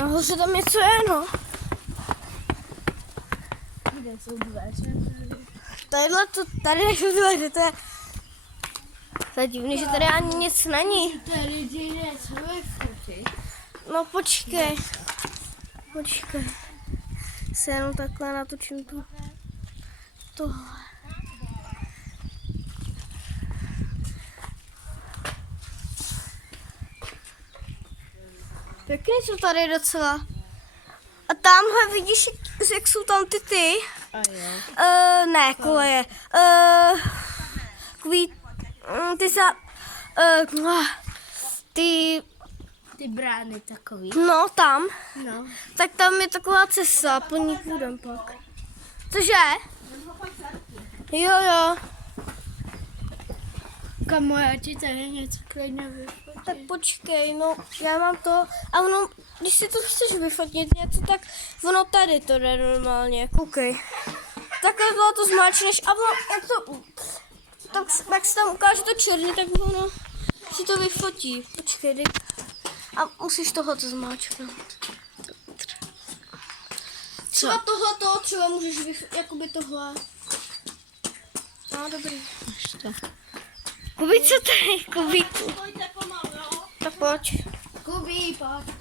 Nahoře tam něco je, no. Kde jsou dveře? Tady nejsou dveře, to je divný, že tady ani nic není. Tady jde celé foty. No počkej. Se jenom takhle natočím tohle. Pěkný jsou tady docela. A tamhle vidíš, jak jsou tam ty? A jo. Ne, koleje. Ty brány takový. No tam. No. Tak tam je taková cesta, po ní půjdem pak. Cože? Jo. Kamo, já ti tady něco klidně vyfotím. Tak počkej, no, já mám to. A ono, když si to chceš vyfotit něco, tak ono tady to jde normálně, koukej. Takhle bylo to zmáčneš a ono, jak to, tak se tam ukáže to černý, tak ono si to vyfotí. Počkej, dej. A musíš tohoto zmáčknout. Třeba tohleto, třeba můžeš jakoby tohle. No, dobrý. Kubí, co tady? Kubíku. Tak pojď. Kubí, pojď.